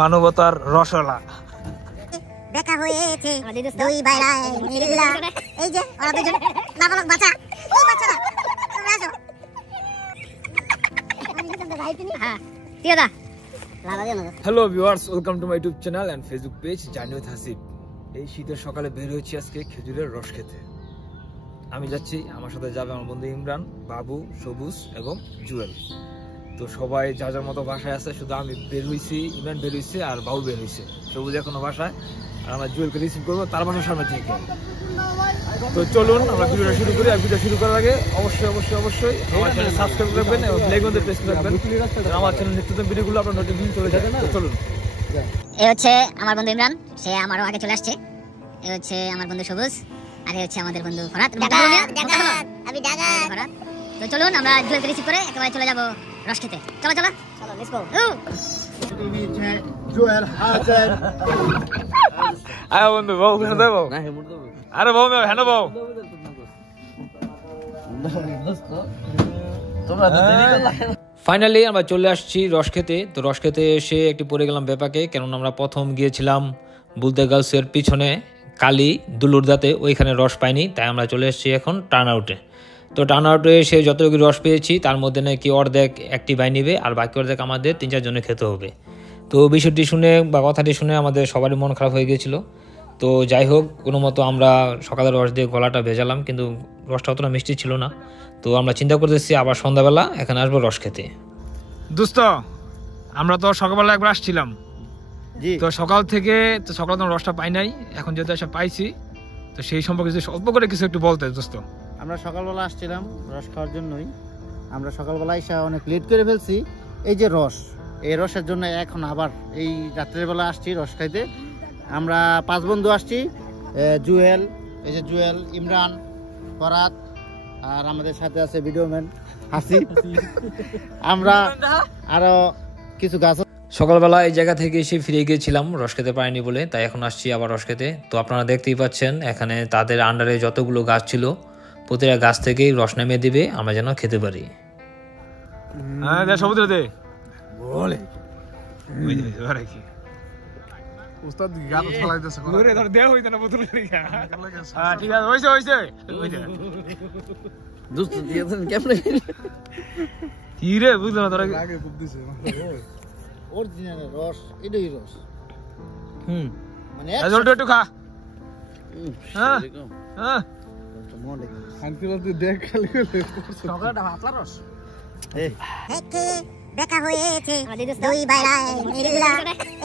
মানবতার রসলা দেখা হয়েছে দুই ভাইরা মিল্লা এই যে ওরা দুজন নাবালক বাচ্চা ও বাচ্চারা তোমরা আসো আমি তো ভাই তুমি হ্যাঁ তিওদা লাভা দিও না। Hello viewers, welcome to my YouTube channel and Facebook page journey with Hasib. এই শীতের সকালে বের হয়েছি আজকে খেজুরের রস খেতে। আমি যাচ্ছি, আমার সাথে যাবে আমার বন্ধু ইমরান, বাবু, সবুজ এবং জুয়েল। তো সবাই যা যার মতো বাসায় আছে, শুধু আমি বের হয়েছি, ইমরান বের হয়েছে আর বাবু বের হয়েছে, সবুজ এখনো বাসায়। আর আমরা জুয়েলকে রিসিভ করবো তার বাসার সামনে থেকে। তো চলুন আমরা ভিডিওটা শুরু করি। আর ভিডিও শুরু করার আগে অবশ্যই অবশ্যই অবশ্যই আমার চ্যানেল সাবস্ক্রাইব করবেন এবং বেল আইকনটি প্রেস করে রাখবেন। আমার চ্যানেল নিত্য নতুন ভিডিওগুলো আপনার নোটিফিকেশন চলে যাবে। তো চলুন। এই হচ্ছে আমার বন্ধু ইমরান, সে আমারও আগে চলে আসছে। এই হচ্ছে আমার বন্ধু সবুজ, আর এই হচ্ছে আমাদের বন্ধু ফরাত। আমি দাদা ফরাত। তো চলুন আমরা জুয়েলকে রিসিভ করে একেবারে চলে যাব রস খেতে। চলো চলো চলো, লেটস গো। জুয়েল হাজার আয় বন্ধু, বাবু কেন দেবো? আরে বাবু হ্যাঁ বাবু, ফাইনালি আমরা চলে আসছি রস খেতে। তো রস খেতে এসে একটু পড়ে গেলাম ব্যাপাকে, কেননা আমরা প্রথম গিয়েছিলাম বুলতে গার্লসের পিছনে কালী দুলুরদাতে, ওইখানে রস পাইনি, তাই আমরা চলে এসেছি এখন টার্ন আউটে। তো টার্ন আউটে এসে যতটুকু রস পেয়েছি তার মধ্যে নাকি অর্ধেক একটি বাই নিবে আর বাকি অর্ধেক আমাদের 3-4 জনে খেতে হবে। তো বিষয়টি শুনে বা কথাটি শুনে আমাদের সবারই মন খারাপ হয়ে গিয়েছিল। তো যাই হোক, কোনো মতো আমরা সকালের রস দিয়ে গলাটা ভেজালাম, কিন্তু রসটা অতটা মিষ্টি ছিল না। তো আমরা চিন্তা করতেছি আবার সন্ধ্যাবেলা এখানে আসবো রস খেতে। দোস্ত, আমরা তো সকালবেলা একবার আসছিলাম, তো সকাল থেকে তো সকালে তো রসটা পাই নাই, এখন যেহেতু এসে পাইছি, তো সেই সম্পর্কে অল্প করে কিছু একটু বলতে। দোস্ত, আমরা সকালবেলা আসছিলাম রস খাওয়ার জন্যই। আমরা সকালবেলা এসে অনেক লেট করে ফেলছি। এই যে রস, এই রসের জন্য এখন আবার এই রাত্রের বেলা আসছি রস খাইতে। আমরা 5 বন্ধু আসছি, জুয়েল, এই যে জুয়েল, ইমরান, ফরাত, আর আমাদের সাথে আছে ভিডিওম্যান হাসি। আমরা আরো কিছু গাছ। সকালবেলা এই জায়গা থেকে এসে ফিরে গিয়েছিলাম রস খেতে পারিনি বলে, তাই এখন আসছি আবার রস খেতে। তো আপনারা দেখতেই পাচ্ছেন এখানে তাদের আন্ডারে যতগুলো গাছ ছিল প্রতিটা গাছ থেকেই রস নামিয়ে দিবে, আমরা যেন খেতে পারি। অরিজিনাল রস, এটাই রস। মানে একটু খা। দেখা হয়েছে দুই ভাইরা মিল্লা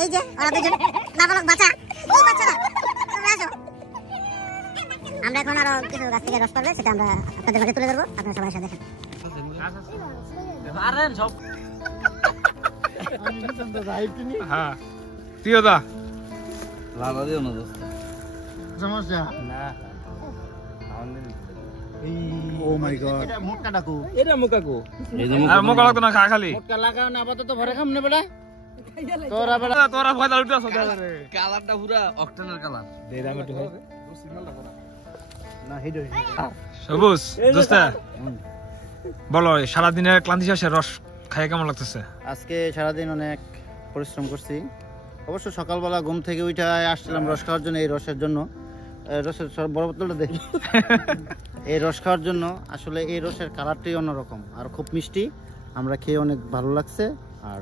এই যে ওরা দুজন নাবালক বাচ্চা ও বাচ্চারা তোমরা আসো। আমরা এখন আরো কিছু গাছ থেকে রস পাবে, সেটা আমরা আপনাদের মাঝে তুলে ধরবো, আপনারা সবাই সাথে দেখেন। হ্যাঁ তিওদা লাভা দিও না দোস্ত, সমস্যা না। ও মাই গড, এটা মোটকা ডাকু, এটা মুকাকু, এই যে আর মুকা লাগতো না, খা খালি মোটকা লাগাও না, আপাতত ভরে খাম না বেটা। তোরা ভয় উঠে আসো রে, কালারটা পুরো অক্টেনের কালার। দে দাম একটু খাই না। হেডো সবুজ দোস্ত, বলো সারা দিনের ক্লান্তি শেষে রস খাই কেমন লাগতেছে? আজকে সারাদিন অনেক পরিশ্রম করছি। অবশ্য সকালবেলা ঘুম থেকে উঠে আসছিলাম রস খাওয়ার জন্য, এই রসের জন্য, রসের বড় বোতলটা দেখি, এই রস খাওয়ার জন্য। আসলে এই রসের কালারটাই অন্যরকম আর খুব মিষ্টি। আমরা খেয়ে অনেক ভালো লাগছে। আর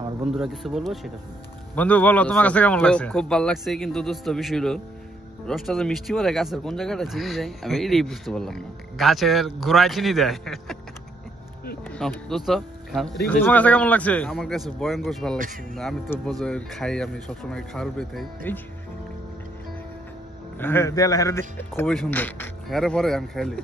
আমার বন্ধুরা কিছু বলবো সেটা। বন্ধু বলো তোমার কাছে কেমন লাগছে? খুব ভালো লাগছে, কিন্তু দোস্ত বিষয় হলো রসটা যে মিষ্টি পরে গাছের কোন জায়গাটা চিনি যায় আমি এটাই বুঝতে পারলাম না। গাছের গোড়ায় চিনি দেয়। দোস্ত তোমার কাছে কেমন লাগছে? আমার কাছে ভয়ঙ্কর ভালো লাগছে। আমি তো বোঝো খাই, আমি সবসময় খাওয়ার পেয়ে থাই। খুবই সুন্দর, হেরে পরে আমি খাইলি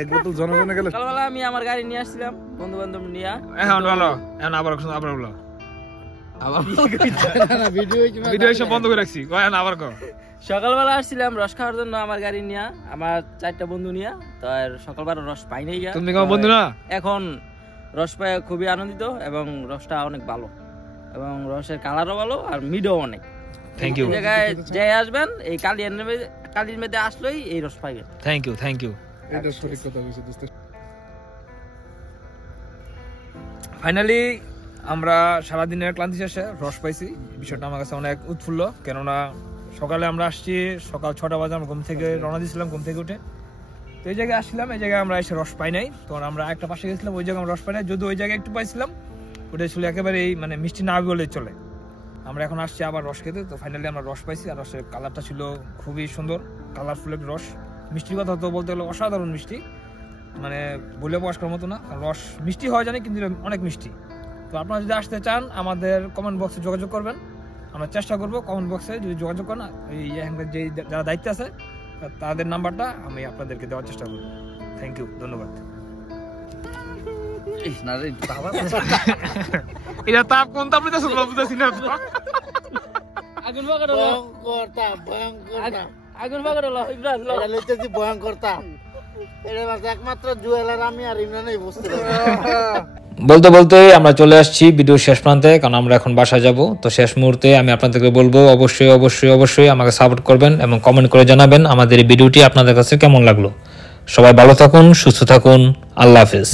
এক বোতল জনগণে গেলে। সকালবেলা আমি আমার গাড়ি নিয়ে আসছিলাম, বন্ধু বান্ধব নিয়ে। এখন ভালো, এখন আবার বলো, ভিডিও সব বন্ধ করে রাখছি, আবার কর। সকালবেলা আসছিলাম রস খাওয়ার জন্য আমার গাড়ি নিয়ে, আমার 4টা বন্ধু নিয়ে। তো আর সকালবেলা রস পাই নাই। তুমি কেমন বন্ধু না? এখন রস পাই খুবই আনন্দিত এবং রসটা অনেক ভালো এবং রসের কালারও ভালো আর মিডও অনেক। Thank you. জায়গায় যাই আসবেন, এই কালির মধ্যে আসলেই এই রস পাইবেন। Thank you. এটা সঠিক কথা বলছো দোস্ত। ফাইনালি আমরা সারাদিনের ক্লান্তি শেষে রস পাইছি। বিষয়টা আমার কাছে অনেক উৎফুল্ল, কেননা সকালে আমরা আসছি সকাল 6টা বাজে, আমরা ঘুম থেকে রওনা দিয়েছিলাম, ঘুম থেকে উঠে তো এই জায়গায় আসছিলাম। এই জায়গায় আমরা এসে রস পাই নাই, তো আমরা একটা পাশে গেছিলাম, ওই জায়গায় আমরা রস পাই নাই। যদি ওই জায়গায় একটু পাইছিলাম, ওটা ছিল একেবারে মানে মিষ্টি না বলে চলে। আমরা এখন আসছি আবার রস খেতে, তো ফাইনালি আমরা রস পাইছি। আর রসের কালারটা ছিল খুবই সুন্দর, কালারফুল একটা রস। মিষ্টির কথা তো বলতে গেলে অসাধারণ মিষ্টি, মানে বলে প্রকাশ করার মতো না। রস মিষ্টি হয় জানি, কিন্তু অনেক মিষ্টি। তো আপনারা যদি আসতে চান আমাদের কমেন্ট বক্সে যোগাযোগ করবেন, আমরা চেষ্টা করবো কমেন্ট বক্সে যদি যোগাযোগ করেন এই যে যারা দায়িত্ব আছে তাদের নাম্বারটা আমি আপনাদেরকে দেওয়ার চেষ্টা করবো। থ্যাংক ইউ, ধন্যবাদ। এটা তাপ কোন তাপ নিতে বুঝতেছি না। আগুন বাগার হলো, আগুন বাগার হলো ইমরান, এটা লইতেছি ভয়ঙ্কর তাপ। এটা একমাত্র জুয়েলার আমি আর ইমরানই বুঝতে পারি। বলতে বলতে আমরা চলে আসছি ভিডিও শেষ প্রান্তে, কারণ আমরা এখন বাসায় যাব। তো শেষ মুহূর্তে আমি আপনাদেরকে বলবো অবশ্যই অবশ্যই অবশ্যই আমাকে সাপোর্ট করবেন এবং কমেন্ট করে জানাবেন আমাদের এই ভিডিওটি আপনাদের কাছে কেমন লাগলো। সবাই ভালো থাকুন, সুস্থ থাকুন, আল্লাহ হাফেজ।